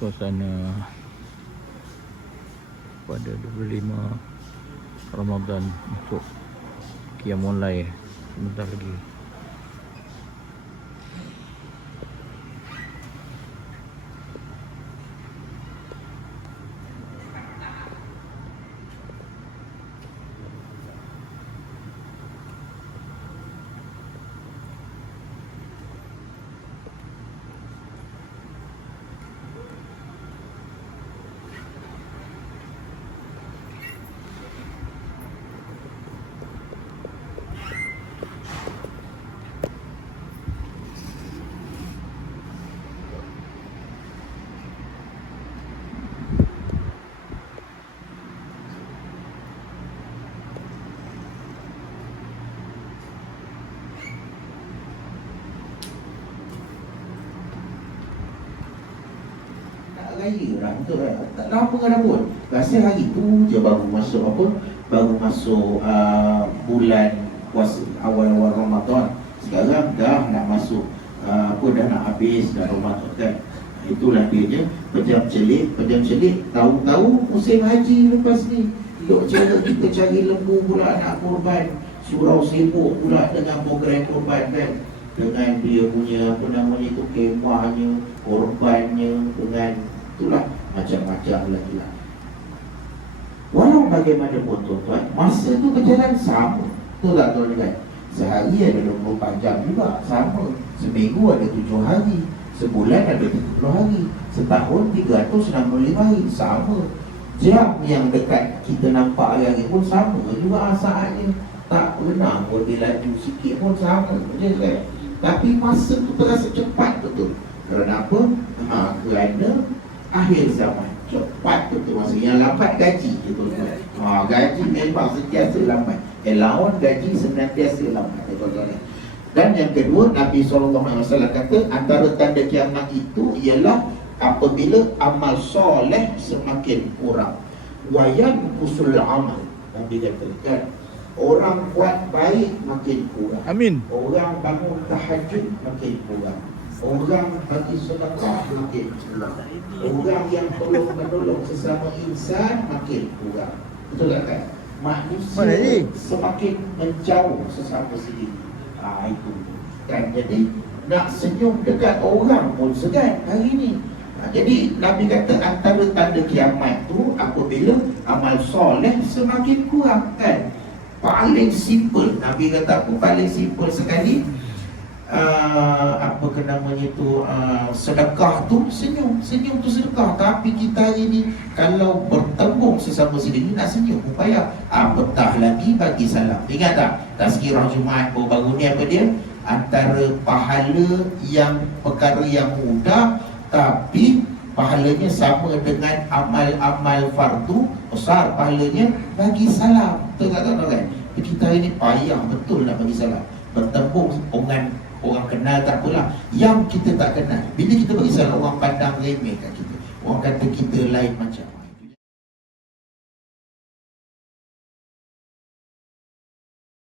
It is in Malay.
Suasana pada 25 Ramadan untuk Qiyamul Lail sebentar lagi. Raya lah untuk tak lama kan pun. Rasa hari tu je baru masuk apa? Baru masuk bulan puasa awal-awal Ramadan. Sekarang dah nak masuk dah nak habis dah Ramadan kan. Itulah dia pejam celik, tahu-tahu musim haji lepas ni. Duk cara kita cari lembu pula nak korban. Surau sibuk pula dengan program korban kan. Dengan dia punya apa namanya tu kemahnya, korbannya, dengan itulah macam-macam lagi lah. Walau bagaimanapun tuan-tuan, masa tu berjalan sama. Betul tak tuan-tuan? Sehari ada 24 jam juga, sama. Seminggu ada 7 hari, sebulan ada 30 hari, setahun 365 hari, sama. Jam yang dekat kita nampak hari-hari pun sama juga saatnya. Tak pernah pun dia laju sikit pun sama je kan. Tapi masa tu terasa cepat betul. Kerana apa? Kerana akhir zaman cepat betul masa. Yang lambat gaji je tuan-tuan. Gaji memang sentiasa lambat. Allowance gaji senantiasa lambat tuan-tuan. Dan yang kedua, Nabi SAW kata antara tanda kiamat itu ialah apabila amal soleh semakin kurang. Wayan kusul amal. Nabi kata kan, orang buat baik makin kurang. Amin. Orang bangun tahajud makin kurang. Orang bagi sedekah makin kurang. Orang yang tolong menolong sesama insan makin kurang. Betul tak kan? Manusia semakin menjauh sesama sendiri. Itu kan. Jadi nak senyum dekat orang pun segan hari ni. Jadi Nabi kata antara tanda kiamat tu apabila amal soleh semakin kurang kan. Paling simple, Nabi kata apa? Paling simple sekali apa ke namanya tu, sedekah tu senyum tu sedekah. Tapi kita hari ni kalau bertembung sesama sendiri nak senyum pun payah. Apatah lagi bagi salam. Ingat tak tazkirah Jumaat baru ni apa dia? Antara pahala yang perkara yang mudah tapi pahalanya sama dengan amal-amal fardu besar pahalanya bagi salam. Betul tak tuan-tuan? Kita ini payah betul nak bagi salam. Bertembung orang kenal tak apalah. Yang kita tak kenal, bila kita bagi salam orang pandang remeh kat kita. Orang kata kita lain macam.